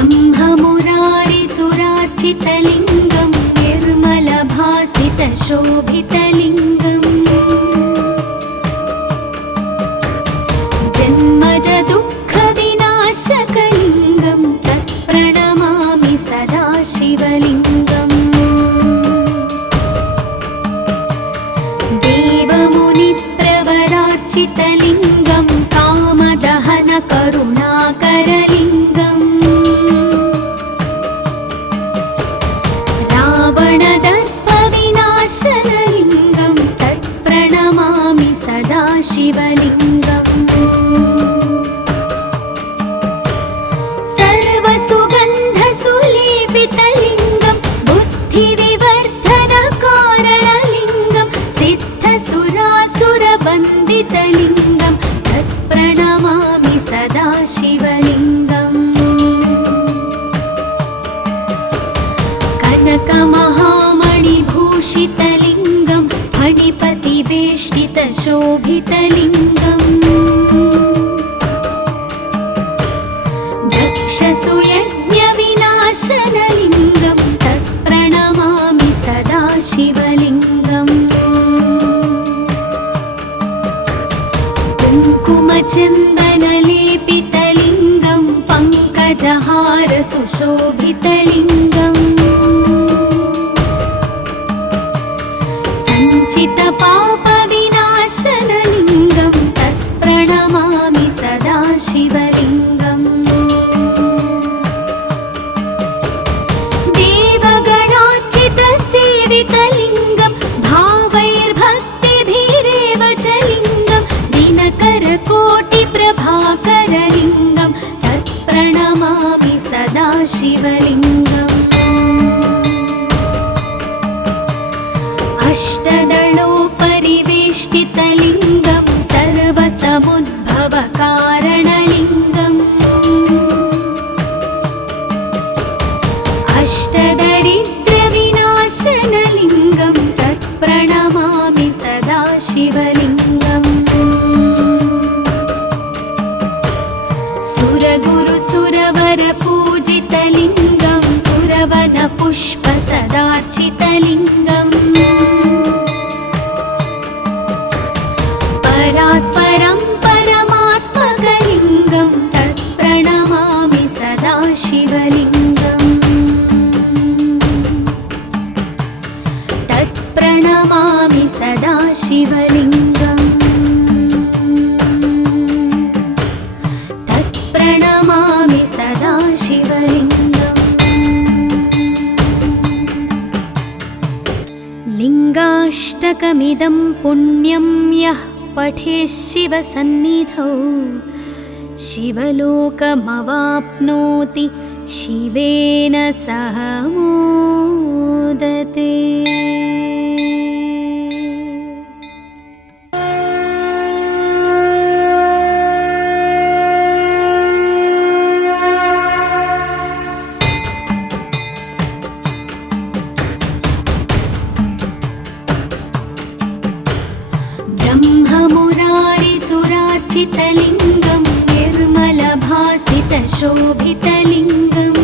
ब्रह्ममुरारिसुरार्चितलिङ्गं निर्मलभासितशोभितलिङ्गम् जन्मजदुःखविनाशकलिङ्गं तत्प्रणमामि सदा शिवलिङ्गम् देवमुनिप्रवरार्चितलिङ्गं कामदहनकरुणाकरलिङ्गम् रावणदर्पविनाशनलिङ्गं तत्प्रणमामि सदा शिवलिङ्गम् सर्वसुगन्धसुलेपितलिङ्गं बुद्धिविवर्धनकारणलिङ्गं सिद्धसुरासुरवन्दितलिङ्गं तत्प्रणमामि सदा शिवलिङ्गम् कनकमहामणिभूषितलिङ्गं फणिपतिवेष्टितशोभितलिङ्गम् दक्षसुयज्ञविनाशनलिङ्गं तत्प्रणमामि सदा शिवलिङ्गम् कुङ्कुमचन्दनलेपितलिङ्गं पङ्कजहारसुशोभितलिङ्गम् सञ्चितपापविनाशनलिङ्गं तत्प्रणमामि सदा शिवलिङ्गम् देवगणार्चितसेवितलिङ्गं भावैर्भक्तिभिरेव च लिङ्गं दिनकरकोटिप्रभाकरलिङ्गं तत्प्रणमामि सदा शिवलिङ्गम् अष्टदलोपरिवेष्टितलिङ्गं सर्वसमुद्भवकारणलिङ्गम् अष्टदरिद्रविनाशनलिङ्गं तत्प्रणमामि सदा शिवलिङ्गम् सुरगुरुसुरवरपूजितलिङ्गं सुरवनपुष्पसदार्चितलिङ्गम् परात्परं परमात्मकलिङ्गं तत्प्रणमामि सदा शिवलिङ्गम् तत्प्रणमामि सदा शिवलिङ्गम् तत्प्रणमामि सदा शिवलिङ्गम् लिङ्गाष्टकमिदं पुण्यं यः पठेत् शिवसन्निधौ शिवलोकमवाप्नोति शिवेन सह मोदते। ब्रह्ममुरारिसुरार्चितलिङ्गं निर्मलभासितशोभितलिङ्गम्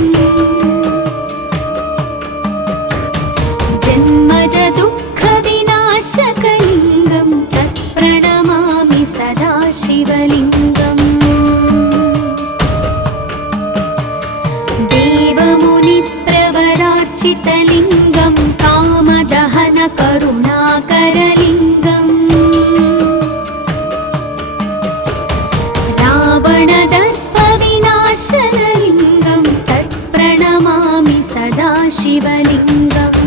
जन्मजदुःखविनाशकलिङ्गं तत्प्रणमामि सदा शिवलिङ्गम् देवमुनिप्रवरार्चितलिङ्गं कामदहनकरुणाकरलिङ्गम् रावणदर्पविनाशनलिङ्गं तत्प्रणमामि सदा शिवलिङ्गम्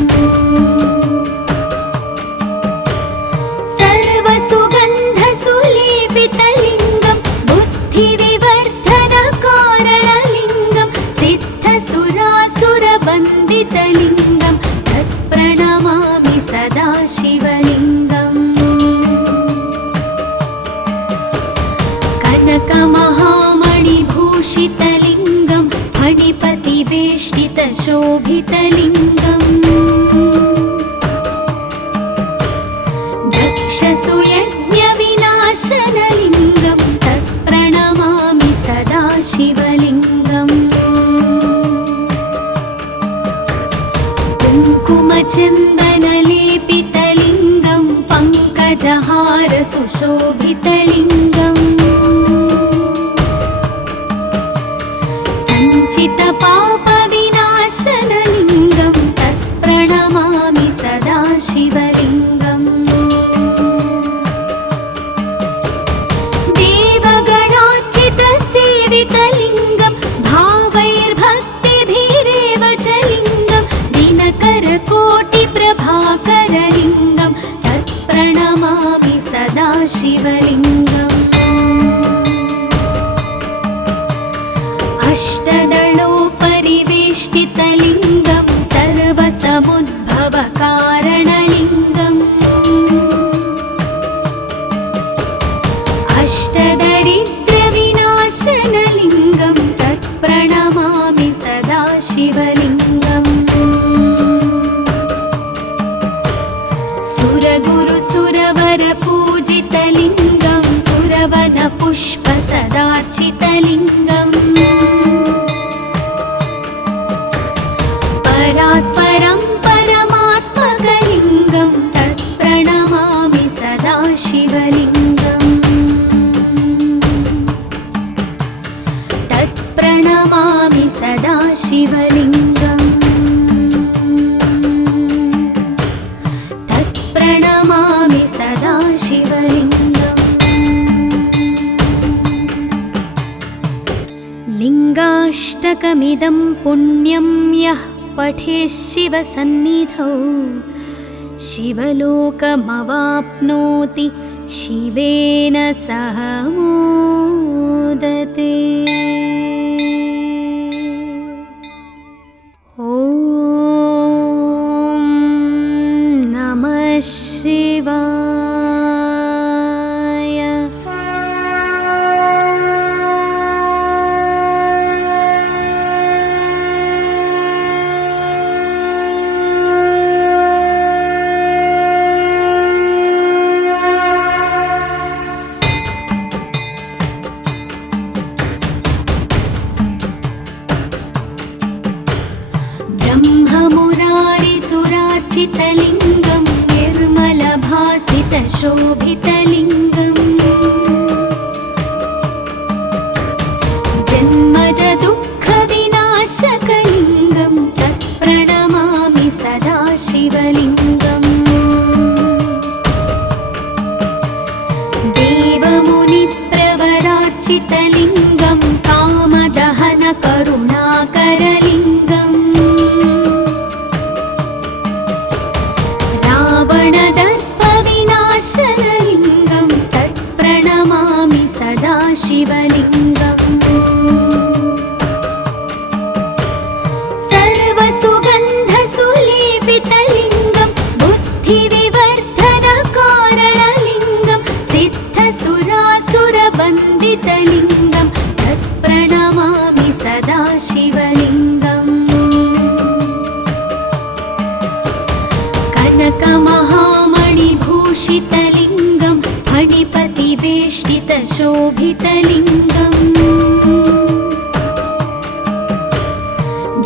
सर्वसुगन्धसुलेपितलिङ्गं बुद्धिविवर्धनकारणलिङ्गं सिद्धसुरासुरवन्दितलिङ्गं तत्प्रणमामि सदा शिवलिङ्गम् कनकमहामणिभूषितलिङ्गं फणिपतिवेष्टितशोभितलिङ्गम् दक्षसुयज्ञविनाशनलिङ्गं तत्प्रणमामि सदा शिवलिङ्गम् शोभितलिङ्गम् सञ्चितपापविनाशनलिङ्गं तत्प्रणमामि सदा शिवलिङ्गम् देवगणार्चितसेवितलिङ्गं भावैर्भक्तिभिरेव च लिङ्गं दिनकरकोटिप्रभाकरलिङ्गं तत्प्रणमामि सदा शिवलिङ्गम् अष्टदलोपरिवेष्टितलिङ्गं सर्वसमुद्भवकारणलिङ्गम् अष्टदरिद्रविनाशनलिङ्गं तत्प्रणमामि सदा शिवलिङ्गम् सुरगुरुसुरवरपूजितलिङ्गं सुरवनपुष्पसदार्चितलिङ्गम् परात्परं परमात्मकलिङ्गं तत्प्रणमामि सदा शिवलिङ्गम् तत्प्रणमामि सदा शिवलिङ्गम् तत्प्रणमामि सदा शिवलिङ्गम् लिङ्गाष्टकमिदं पुण्यं यः पठेत् शिवसन्निधौ शिवलोकमवाप्नोति शिवेन सह मोदते। ॐ नमः शिवाय। ब्रह्ममुरारिसुरार्चितलिङ्गं निर्मलभासितशोभितलिङ्गम् जन्मजदुःखविनाशकलिङ्गं तत्प्रणमामि सदा शिवलिङ्गम् देवमुनिप्रवरार्चितलिङ्गं कामदहनकरुणाकरलिङ्गम् रावणदर्पविनाशनलिङ्गं तत्प्रणमामि सदा शिवलिङ्गम् सर्वसुगन्धसुलेपितलिङ्गं बुद्धिविवर्धनकारणलिङ्गं सिद्धसुरासुरवन्दितलिङ्गं तत्प्रणमामि सदा शिवलिङ्गम् कनकमहामणिभूषितलिङ्गं फणिपतिवेष्टितशोभितलिङ्गम्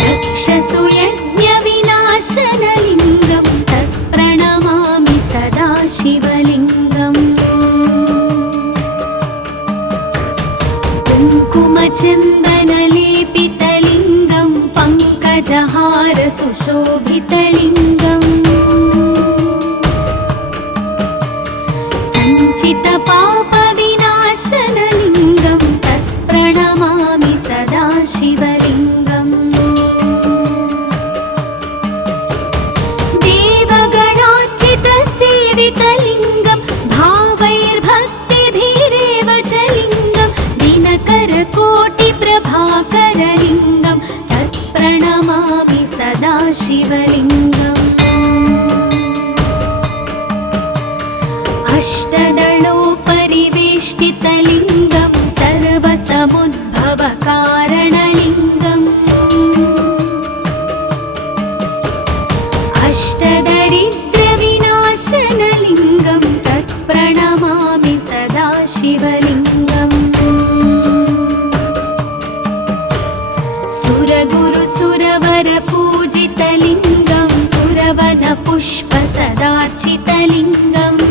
दक्षसुयज्ञविनाशनलिङ्गं तत्प्रणमामि सदा शिवलिङ्गम् कुङ्कुमचन्दनलेपितलिङ्गं पङ्कजहारसुशोभितलिङ्गम् सञ्चितपापविनाशनलिङ्गं तत्प्रणमामि सदा शिवलिङ्गम् देवगणार्चितसेवितलिङ्गं भावैर्भक्तिभिरेव च लिङ्गं दिनकरकोटिप्रभाकरलिङ्गं तत्प्रणमामि सदा शिवलिङ्गम् अष्टदलोपरिवेष्टितलिङ्गं सर्वसमुद्भवकारणलिङ्गम् अष्टदरिद्रविनाशनलिङ्गं तत्प्रणमामि सदा शिवलिङ्गम् सुरगुरुसुरवरपूजितलिङ्गं सुरवनपुष्पसदार्चितलिङ्गम्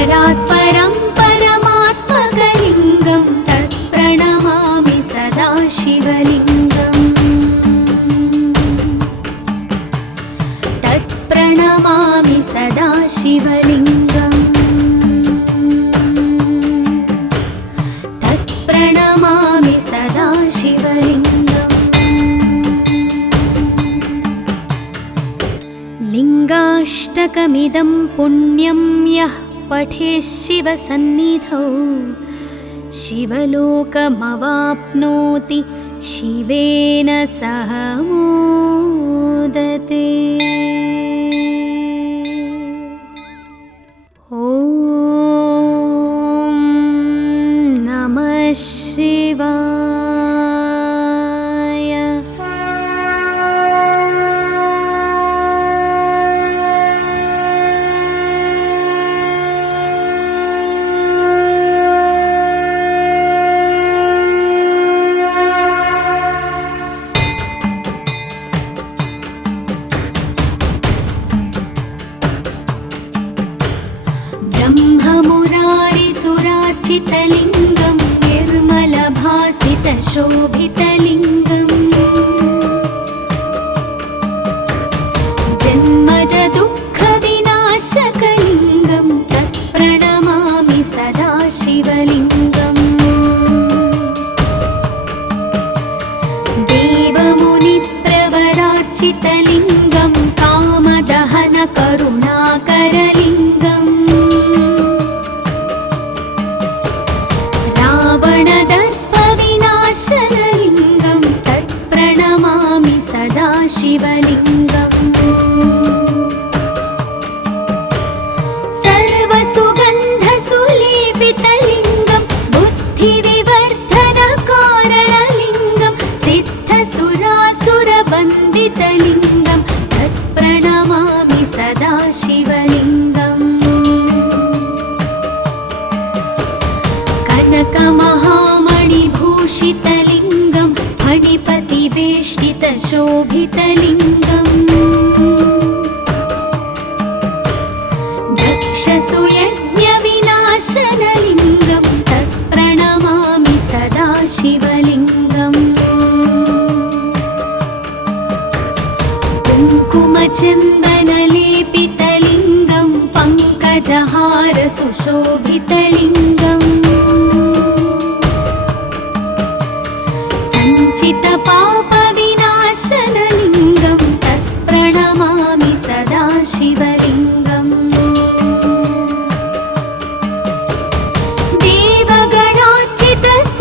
परात् परं परमात्मकलिङ्गं तत्प्रणमामि सदा शिवलिङ्गम् तत्प्रणमामि सदा शिवलिङ्गम् तत्प्रणमामि सदा शिवलिङ्गम् लिङ्गाष्टकमिदं पुण्यं यः पठेत् शिवसन्निधौ शिवलोकमवाप्नोति शिवेन सह मोदते। ॐ नमः शिवाय। ब्रह्ममुरारिसुरार्चितलिङ्गं निर्मलभासितशोभितलिङ्गम् जन्मजदुःखविनाशकलिङ्गं तत्प्रणमामि सदा शिवलिङ्गम् देवमुनिप्रवरार्चितलिङ्गं कामदहनकरुणाकरलिङ्गम् रावणदर्पविनाशनलिङ्गं तत्प्रणमामि सदा शिवलिङ्गम् सर्वसुगन्धसुलेपितलिङ्गं बुद्धिविवर्धनकारणलिङ्गं सिद्धसुरासुरवन्दितलिङ्गं तत्प्रणमामि सदा शिवलिङ्गम् कनकमहामणिभूषितलिङ्गं फणिपतिवेष्टितशोभितलिङ्गम् दक्षसुयज्ञविनाशनलिङ्गं तत्प्रणमामि सदा शिवलिङ्गम् कुङ्कुमचन्दनलेपितलिङ्गं पङ्कजहारसुशोभितलिङ्गम् सञ्चितपापविनाशनलिङ्गं तत्प्रणमामि सदा शिवलिङ्गम्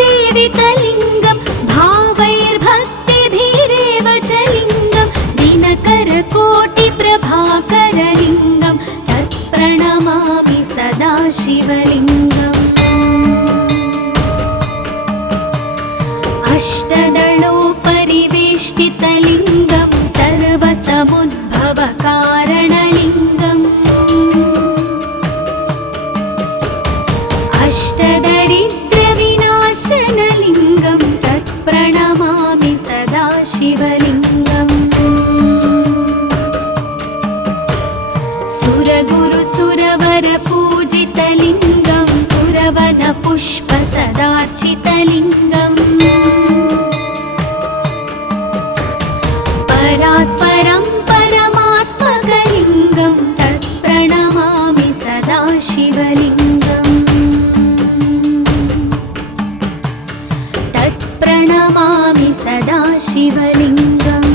देवगणार्चितसेवितलिङ्गं भावैर्भक्तिभिरेव च लिङ्गं दिनकरकोटिप्रभाकरलिङ्गं तत्प्रणमामि सदा शिवलिङ्गम् अष्टदलोपरिवेष्टितलिङ्गं सर्वसमुद्भवकारणलिङ्गम् अष्टदरिद्रविनाशनलिङ्गं तत्प्रणमामि सदा शिवलिङ्गम् सुरगुरुसुरवरपूजितलिङ्गं सुरवनपुष्पसदार्चितलिङ्गम् परात् परं परमात्मकलिङ्गं तत्प्रणमामि सदा शिवलिङ्गम् तत्प्रणमामि सदा शिवलिङ्गम्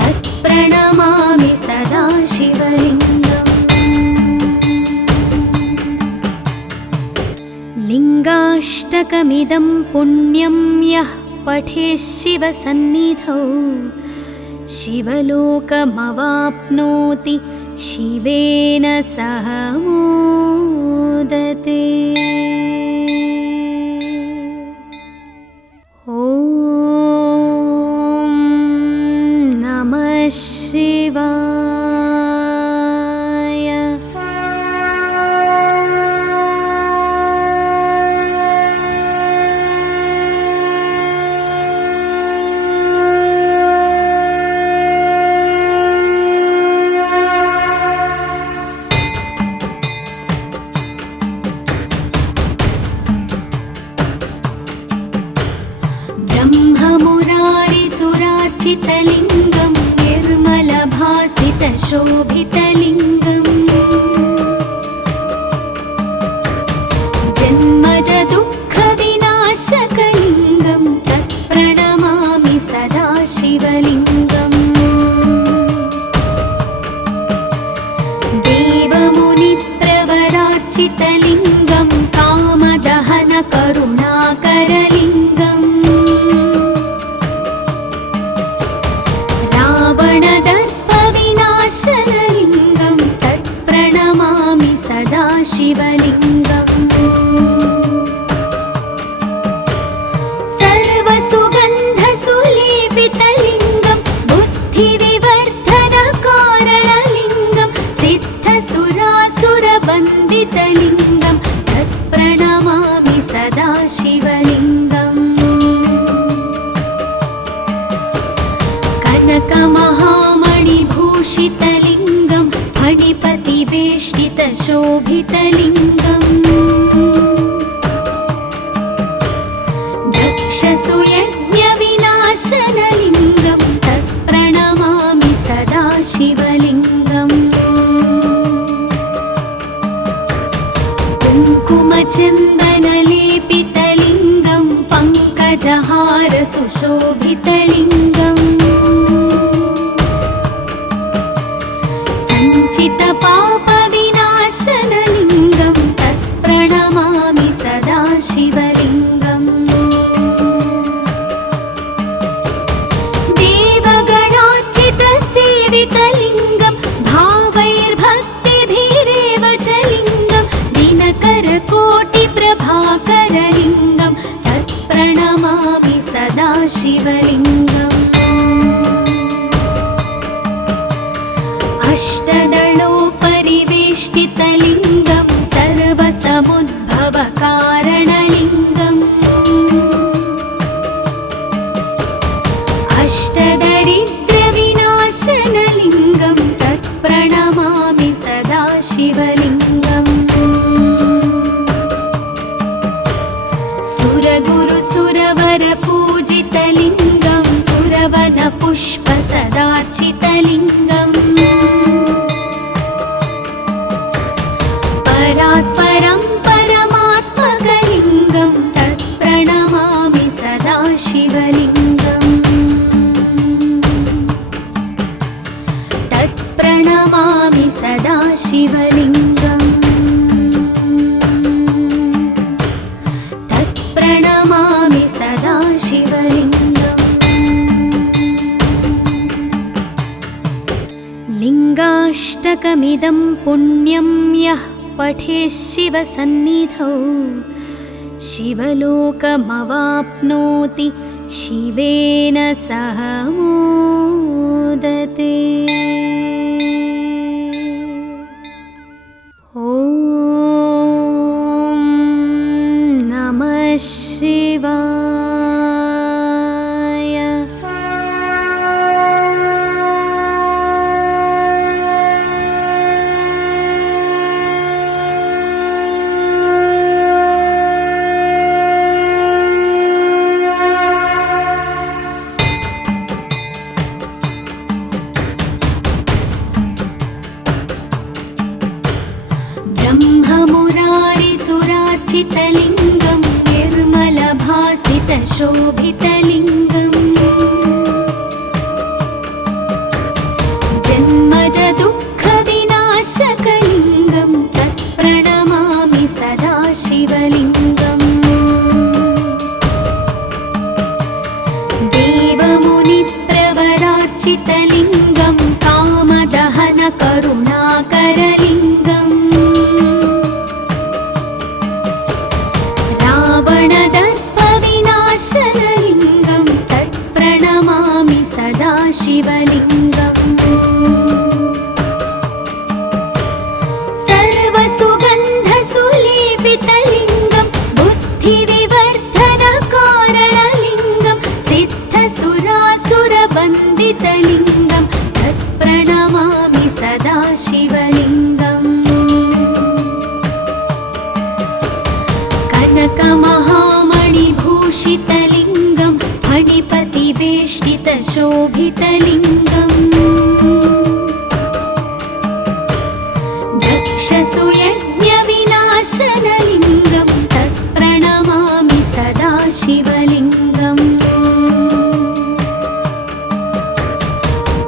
तत्प्रणमामि सदा शिवलिङ्गम् लिङ्गाष्टकमिदं पुण्यं यः पठेत् शिवसन्निधौ शिवलोकमवाप्नोति शिवेन सह मोदते। ॐ नमः शिवाय। निर्मलभासितलिङ्गं निर्मलभासितशोभितलिङ्गम् जन्मजदुःखविनाशकलिङ्गं तत्प्रणमामि सदा शिवलिङ्गम् देवमुनिप्रवरार्चितलिङ्गं कामदहनकरुणाकरलिङ्गम् रावणदर्पविनाशनलिङ्गं तत्प्रणमामि सदा शिवलिङ्गम् सर्वसुगन्धसुलेपितलिङ्गं बुद्धिविवर्धनकारणलिङ्गं सिद्धसुरासुरवन्दितलिङ्गं तत्प्रणमामि सदा शिवलिङ्गम् कनकमहामणिभूषितलिङ्गं फणिपतिवेष्टितशोभितलिङ्गम् दक्षसुयज्ञविनाशनलिङ्गं तत्प्रणमामि सदा शिवलिङ्गम् कुङ्कुमचन्दनलेपितलिङ्गं पङ्कजहारसुशोभितलिङ्गम् सञ्चितपापविनाशनलिङ्गं तत्प्रणमामि सदा शिवलिङ्गम् देवगणार्चितसेवितलिङ्गं भावैर्भक्तिभिरेव च लिङ्गं दिनकरकोटिप्रभाकरलिङ्गं तत्प्रणमामि सदा शिवलिङ्गम् अष्टदलोपरिवेष्टितलिङ्गं सर्वसमुद्भवकारणलिङ्गम् अष्टदरिद्रविनाशनलिङ्गं तत्प्रणमामि सदा शिवलिङ्गम् सुरगुरुसुरवरपूजितलिङ्गं सुरवनपुष्पसदार्चितलिङ्गम् परात्परं परमात्मकलिङ्गं तत्प्रणमामि सदा शिवलिङ्गम् तत्प्रणमामि सदा शिवलिङ्गम् तत्प्रणमामि सदा शिवलिङ्गम् लिङ्गाष्टकमिदं पुण्यं यः पठेत् शिवसन्निधौ शिवलोकमवाप्नोति शिवेन सह मोदते। ॐ नमः शिवाय। ब्रह्ममुरारिसुरार्चितलिङ्गं निर्मलभासितशोभितलिङ्गम् जन्मजदुःखविनाशकलिङ्गं तत्प्रणमामि सदा शिवलिङ्गम् देवमुनिप्रवरार्चितलिङ्गं कामदहनकरुणाकरलिङ्गम् रावणदर्पविनाशनलिङ्गं तत्प्रणमामि सदा शिवलिङ्गम् सर्वसुगन्धसुलेपितलिङ्गं बुद्धिविवर्धनकारणलिङ्गं सिद्धसुरासुरवन्दितलिङ्गं तत्प्रणमामि सदा शिवलिङ्गम् कनकमहामणिभूषितलिङ्गं शिवलिङ्गं फणिपतिवेष्टितशोभितलिङ्गम् दक्षसुयज्ञविनाशनलिङ्गं तत्प्रणमामि सदा शिवलिङ्गम्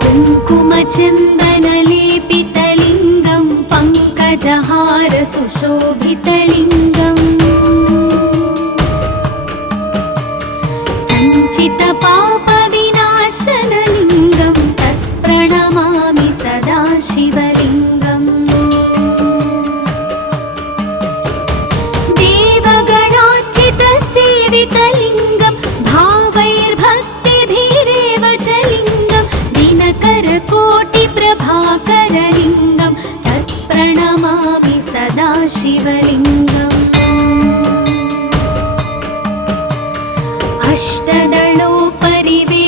कुङ्कुमचन्दनलेपितलिङ्गं पङ्कजहारसुशोभितलिङ्गम् सञ्चितपापविनाशनलिङ्गं तत्प्रणमामि सदा शिवलिङ्गम् देवगणार्चितसेवितलिङ्गं भावैर्भक्तिभिरेव च लिङ्गं दिनकरकोटिप्रभाकरलिङ्गं तत्प्रणमामि सदा शिवलिङ्गम्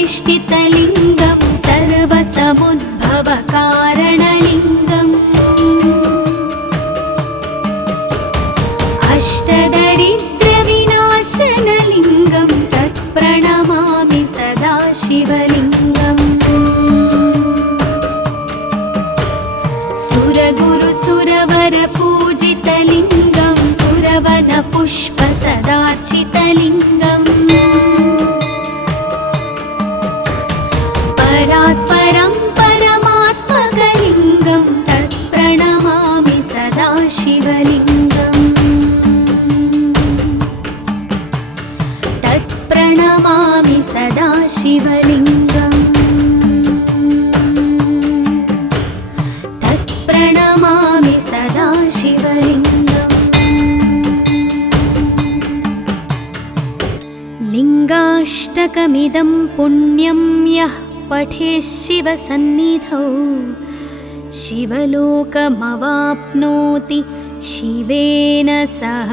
अष्टदलोपरिवेष्टितलिङ्गं सर्वसमुद्भवकारणलिङ्गम् अष्टदरिद्रविनाशनलिङ्गं तत्प्रणमामि सदा शिवलिङ्गम् सुरगुरुसुरवरपूजितलिङ्गं सुरवनपुष्पसदार्चितलिङ्गम् परात्परं परमात्मकलिङ्गं तत्प्रणमामि सदा शिवलिङ्गम् तत्प्रणमामि सदा शिवलिङ्गम् तत्प्रणमामि सदा शिवलिङ्गम् लिङ्गाष्टकमिदं पुण्यं यः पठेत् शिवसन्निधौ शिवलोकमवाप्नोति शिवेन सह